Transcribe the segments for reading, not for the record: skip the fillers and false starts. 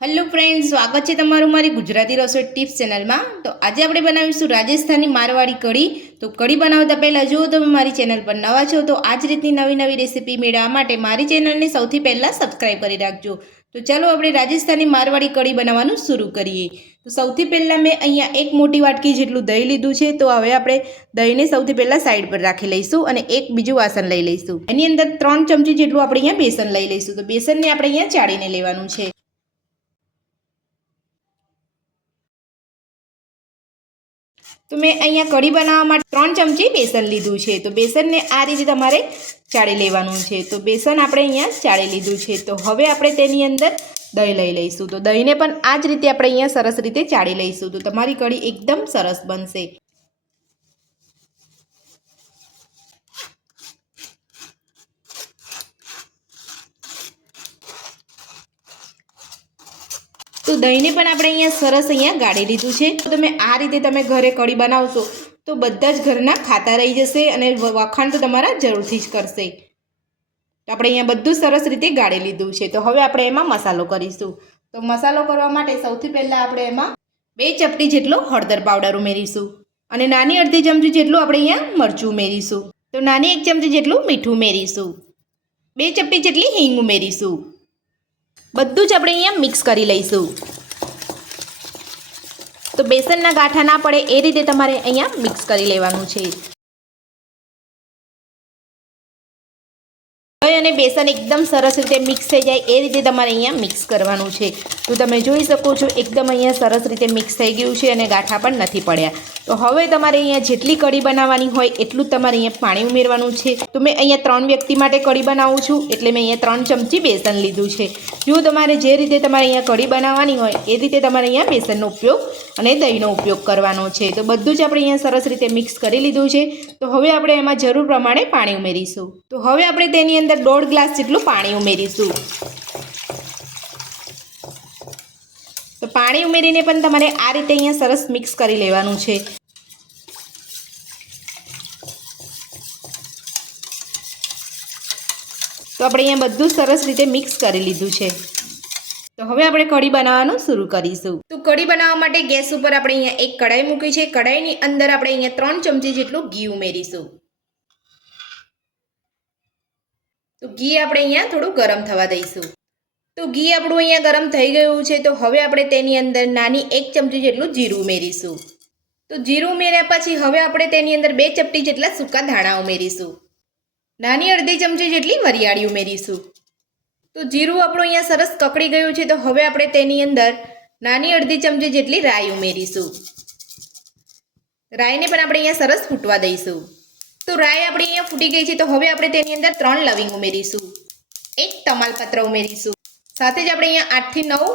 Hello friends, સ્વાગત છે તમારું મારી ગુજરાતી રસોઈ ટિપ્સ ચેનલમાં। તો આજે આપણે બનાવીશું રાજસ્થાની મારવાડી કઢી। તો કઢી બનાવતા પહેલાં જો તમે મારી ચેનલ પર નવા છો તો આ જ રીતની નવી રેસીપી મેળવવા માટે મારી ચેનલને સૌથી પહેલાં સબસ્ક્રાઈબ કરી રાખજો। તો ચાલો આપણે રાજસ્થાની મારવાડી કઢી બનાવવાનું શરૂ કરીએ। તો સૌથી પહેલાં મેં અહીંયા એક મોટી વાટકી જેટલું દહીં લીધું છે। તો હવે આપણે દહીંને સૌથી પહેલાં સાઈડ પર રાખી લઈશું અને એક બીજું વાસણ લઈ લઈશું। એની અંદર 3 ચમચી જેટલું આપણે અહીંયા બેસન લઈ લઈશું। તો બેસનને આપણે અહીંયા ચાળીને લેવાનું છે। तो मैं अहींया कढ़ी बनावा माटे 3 चमची बेसन लीधुं छे। तो बेसन ने आ रीते तमारे चाळी लेवानुं छे। तो बेसन आपणे अहींया चाळी लीधुं छे। तो हवे आपणे तेनी अंदर दही लई लईशुं। तो दहीने पण आ ज रीते आपणे अहींया सरस रीते चाळी लईशुं। तो तमारी कढ़ी एकदम सरस बनशे। तो दही ने पण आपणे अहींया सरस अहींया गाળી લીધું છે। તો તમે આ રીતે તમે ઘરે કઢી બનાવશો તો બધા જ ઘરના ખાતા રહી જશે અને વખાણ તો તમારા જરૂરથી જ કરશે। તો આપણે અહીંયા બધું સરસ રીતે ગાળી લીધું છે। તો હવે આપણે એમાં મસાલો કરીશું। તો મસાલો કરવા માટે સૌથી પહેલાં આપણે એમાં 2 ચપટી જેટલો હળદર પાવડર ઉમેરીશું અને નાની અડધી ચમચી જેટલું આપણે અહીંયા મરચું ઉમેરીશું। તો નાની 1 ચમચી જેટલું મીઠું ઉમેરીશું। 2 ચપટી જેટલી હિંગ ઉમેરીશું। બધું જ આપણે અહીંયા મિક્સ કરી લઈશું। તો બેસનના ગાંઠા ના પડે એ રીતે તમારે અહીંયા મિક્સ કરી લેવાનું છે। દહીં અને બેસન એકદમ સરસ રીતે મિક્સ થઈ જાય એ રીતે તમારે અહીંયા મિક્સ કરવાનું છે। તો તમે જોઈ શકો છો એકદમ અહીંયા સરસ રીતે મિક્સ થઈ ગયું છે અને ગાંઠા પણ નથી પડ્યા। તો હવે તમારે અહીંયા જેટલી કઢી બનાવવાની હોય એટલું જ તમારે અહીંયા પાણી ઉમેરવાનું છે। તો મેં અહીંયા 3 વ્યક્તિ માટે કઢી બનાવું છું એટલે મેં અહીંયા 3 ચમચી બેસન લીધું છે। જો તમારે જે રીતે તમારે અહીંયા કઢી બનાવવાની હોય એ રીતે તમારે અહીંયા બેસનનો ઉપયોગ અને દહીંનો ઉપયોગ કરવાનો છે। તો બધું જ આપણે અહીંયા સરસ રીતે મિક્સ કરી લીધું છે। તો હવે આપણે એમાં જરૂર પ્રમાણે પાણી ઉમેરીશું। તો હવે આપણે તેની અંદર 1.5 ગ્લાસ જેટલું પાણી ઉમેરીશું। તો પાણી ઉમેરીને પણ તમારે આ રીતે અહીંયા સરસ મિક્સ કરી લેવાનું છે। તો આપણે અહીંયા બધું સરસ રીતે મિક્સ કરી લીધું છે। તો હવે આપણે કઢી બનાવવાનું શરૂ કરીશું। તો કઢી બનાવવા માટે ગેસ ઉપર આપણે અહીંયા એક કઢાઈ મૂકી છે। કઢાઈની અંદર આપણે અહીંયા 3 ચમચી જેટલું ઘી ઉમેરીશું। તો ઘી આપણે અહીંયા થોડું ગરમ થવા દઈશું। તો ઘી આપણું અહીંયા ગરમ થઈ ગયું છે। તો હવે આપણે તેની અંદર નાની 1 ચમચી જેટલું જીરું ઉમેરીશું। તો જીરું ઉમેર્યા પછી હવે આપણે તેની અંદર 2 ચપટી જેટલા સૂકા ધાણા ઉમેરીશું। નાની અડધી ચમચી જેટલી વરિયાળી ઉમેરીશું। તો જીરું આપણું અહીંયા સરસ કકડી ગયું છે। તો હવે આપણે તેની અંદર નાની અડધી ચમચી જેટલી રાઈ ઉમેરીશું। રાઈને પણ આપણે અહીંયા સરસ ફૂટવા દઈશું। તો રાઈ આપણી અહીંયા ફૂટી ગઈ છે। તો હવે આપણે તેની અંદર 3 લવિંગ ઉમેરીશું, 1 તમાલપત્ર ઉમેરીશું, સાથે જ આપણે અહીંયા 8 થી 9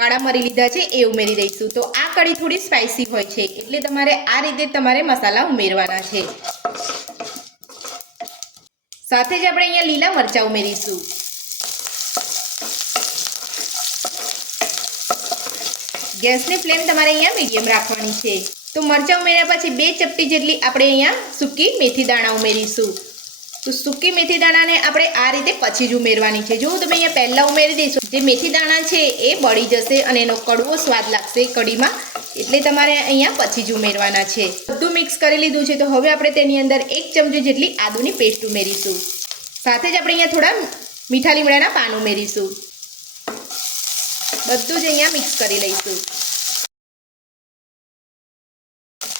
કાળા મરી લીધા છે એ ઉમેરી દઈશું। તો આ કઢી થોડી સ્પાઇસી હોય છે એટલે તમારે આ રીતે તમારે મસાલા ઉમેરવાના છે। સાથે જ આપણે અહીંયા લીલા મરચાં ઉમેરીશું। ગેસની ફ્લેમ તમારે અહીંયા મીડિયમ રાખવાની છે। તો મરચાં ઉમેર્યા પછી 2 ચપટી જેટલી આપણે અહીંયા સૂકી મેથી દાણા ઉમેરીશું। તો સૂકી મેથી દાણાને આપણે આ રીતે પછી જ ઉમેરવાની છે। જો તમે અહીંયા પહેલાં ઉમેરી દઈશો જે મેથી દાણા છે એ બળી જશે અને એનો કડવો સ્વાદ લાગશે કઢીમાં, એટલે તમારે અહીંયા પછી જ ઉમેરવાના છે। બધું મિક્સ કરી લીધું છે। તો હવે આપણે તેની અંદર 1 ચમચી જેટલી આદુની પેસ્ટ ઉમેરીશું। સાથે જ આપણે અહીંયા થોડા મીઠા લીમડાના પાન ઉમેરીશું। બધું જ અહીંયા મિક્સ કરી લઈશું।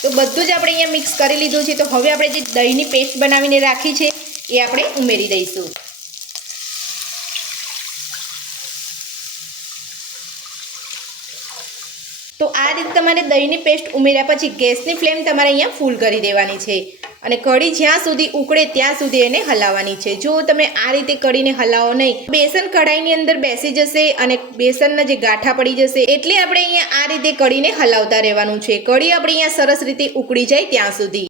તો બધું જ આપણે અહીંયા મિક્સ કરી લીધું છે। તો હવે આપણે જે દહીંની પેસ્ટ બનાવીને રાખી છે એ આપણે ઉમેરી દઈશું। તો આ રીતે તમારે દહીંની પેસ્ટ ઉમેર્યા પછી ગેસની ફ્લેમ તમારે અહીંયા ફૂલ કરી દેવાની છે અને કઢી જ્યાં સુધી ઉકળે ત્યાં સુધી એને હલાવવાની છે। જો તમે આ રીતે કઢીને હલાવો નહીં, બેસન કઢાઈની અંદર બેસી જશે અને બેસનના જે ગાંઠા પડી જશે। એટલે આપણે અહીંયા આ રીતે કઢીને હલાવતા રહેવાનું છે। કઢી આપણે અહીંયા સરસ રીતે ઉકળી જાય ત્યાં સુધી।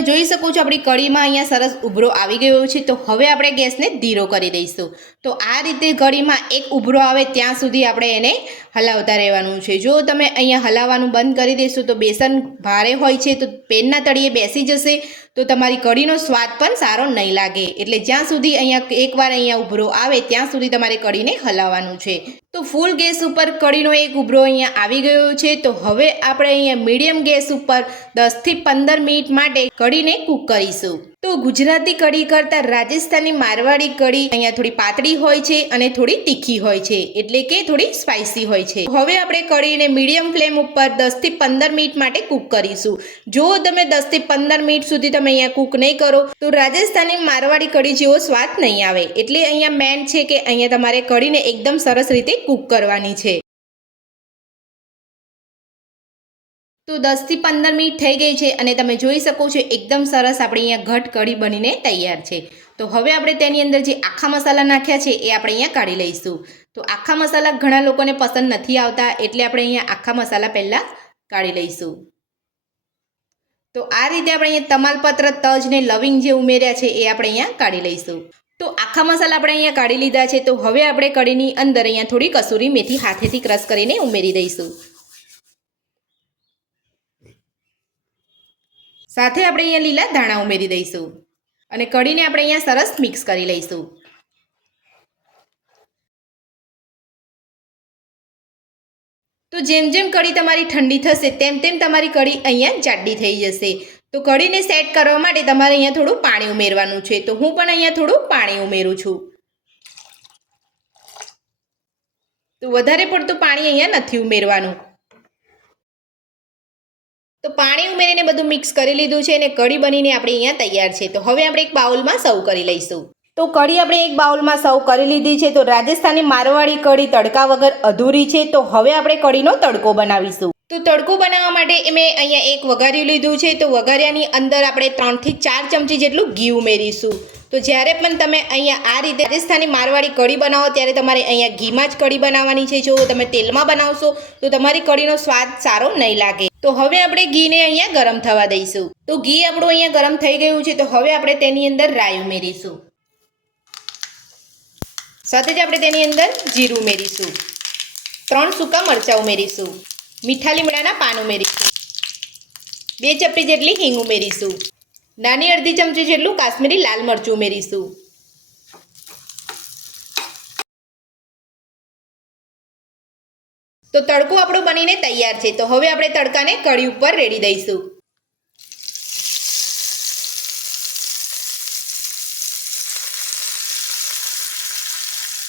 જોઈ શકો છો આપણી કઢીમાં અહીંયા સરસ ઉભરો આવી ગયો છે। તો હવે આપણે ગેસને ધીરો કરી દઈશું। તો આ રીતે કઢીમાં એક ઉભરો આવે ત્યાં સુધી આપણે એને હલાવતા રહેવાનું છે. જો તમે અહીંયા હલાવવાનું બંધ કરી દેશો તો બેસન ભારે હોય છે તો પેનના તળિયે બેસી જશે તો તમારી કઢીનો સ્વાદ પણ સારો નહીં લાગે. એટલે જ્યાં સુધી અહીંયા એકવાર અહીંયા ઉભરો આવે ત્યાં સુધી તમારે કઢીને હલાવવાનું છે. તો ફૂલ ગેસ ઉપર કઢીનો એક ઉભરો અહીંયા આવી ગયો છે. તો હવે આપણે અહીંયા મીડિયમ ગેસ ઉપર 10 થી 15 મિનિટ માટે કઢીને કૂક કરીશું. તો ગુજરાતી કઢી કરતાં રાજસ્થાની મારવાડી કઢી અહીંયા થોડી પાતળી હોય છે અને થોડી તીખી હોય છે, એટલે કે થોડી સ્પાઇસી હોય છે. હવે આપણે કઢીને મીડિયમ ફ્લેમ ઉપર 10 થી 15 મિનિટ માટે કૂક કરીશું. જો તમે 10 થી 15 મિનિટ સુધી તમે અહીંયા કૂક નહીં કરો તો રાજસ્થાની મારવાડી કઢી જેવો સ્વાદ નહીં આવે. એટલે અહીંયા મેન છે કે અહીંયા તમારે કઢીને એકદમ સરસ રીતે કૂક કરવાની છે. તો 10 થી 15 મિનિટ થઈ ગઈ છે અને તમે જોઈ શકો છો એકદમ સરસ આપણી અહીંયા ઘટ કઢી બનીને તૈયાર છે. તો હવે આપણે તેની અંદર જે આખા મસાલા નાખ્યા છે એ આપણે અહીંયા કાઢી લઈશું. તો આખા મસાલા ઘણા લોકોને પસંદ નથી આવતા, એટલે આપણે અહીંયા આખા મસાલા પહેલાં કાઢી લઈશું. તો આ રીતે આપણે અહીંયા તમાલપત્ર, તજ ને લવિંગ જે ઉમેર્યા છે એ આપણે અહીંયા કાઢી લઈશું. તો આખા મસાલા આપણે અહીંયા કાઢી લીધા છે. તો હવે આપણે કઢીની અંદર અહીંયા થોડી કસૂરી મેથી હાથેથી ક્રશ કરીને ઉમેરી દઈશું. સાથે આપણે અહીંયા લીલા ધાણા ઉમેરી દઈશું અને કઢીને આપણે અહીંયા સરસ મિક્સ કરી લઈશું. તો જેમ જેમ કઢી તમારી ઠંડી થશે તેમ તેમ તમારી કઢી અહીંયા જાડી થઈ જશે. તો કઢીને સેટ કરવા માટે તમારે અહીંયા થોડું પાણી ઉમેરવાનું છે. તો હું પણ અહીંયા થોડું પાણી ઉમેરું છું. તો વધારે પડતું પાણી અહીંયા નથી ઉમેરવાનું. તો પાણી ઉમેરીને બધું મિક્સ કરી લીધું છે અને કઢી બનીને આપણે અહીંયા તૈયાર છે. તો હવે આપણે એક બાઉલમાં સર્વ કરી લઈશું. તો કઢી આપણે એક બાઉલમાં સર્વ કરી લીધી છે. તો રાજસ્થાની મારવાડી કઢી તડકા વગર અધૂરી છે. તો હવે આપણે કઢીનો તડકો બનાવીશું. તો તડકો બનાવવા માટે મેં અહીંયા એક વઘાર્યું લીધું છે. તો વઘાર્યાની અંદર આપણે 3 થી 4 ચમચી જેટલું ઘી ઉમેરીશું. તો જ્યારે પણ તમે અહીંયા આ રીતે રાજસ્થાની મારવાડી કઢી બનાવો ત્યારે તમારે અહીંયા ઘીમાં જ કઢી બનાવવાની છે. જો તમે તેલમાં બનાવશો તો તમારી કઢીનો સ્વાદ સારો નહીં લાગે. તો હવે આપણે ઘીને અહીંયા ગરમ થવા દઈશું. તો ઘી આપણું અહીંયા ગરમ થઈ ગયું છે. તો હવે આપણે તેની અંદર રાઈ ઉમેરીશું. સાથે જ આપણે તેની અંદર જીરું ઉમેરીશું. 3 સૂકા મરચાં ઉમેરીશું. મીઠા લીમડાના પાન ઉમેરીશું. 2 ચપટી જેટલી હિંગ ઉમેરીશું. નાની અડધી ચમચી જેટલું કાશ્મીરી લાલ મરચું ઉમેરીશું. તો તડકો આપણો બનીને તૈયાર છે. તો હવે આપણે તડકાને કઢી ઉપર રેડી દઈશું.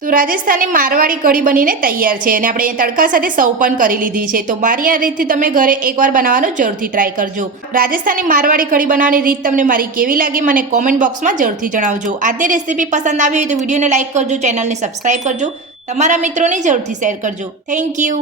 તો રાજસ્થાની મારવાડી કઢી બનીને તૈયાર છે અને આપણે તડકા સાથે સર્વ પણ કરી લીધી છે. તો મારી આ રીતથી તમે ઘરે એકવાર બનાવવાનો જરૂરથી ટ્રાય કરજો. રાજસ્થાની મારવાડી કઢી બનાવવાની રીત તમને મારી કેવી લાગી મને કોમેન્ટ બોક્સમાં જરૂરથી જણાવજો. આજની રેસીપી પસંદ આવી હોય તો વિડીયોને લાઇક કરજો, ચેનલને સબસ્ક્રાઈબ કરજો, તમારા મિત્રોને જરૂરથી શેર કરજો. Thank you.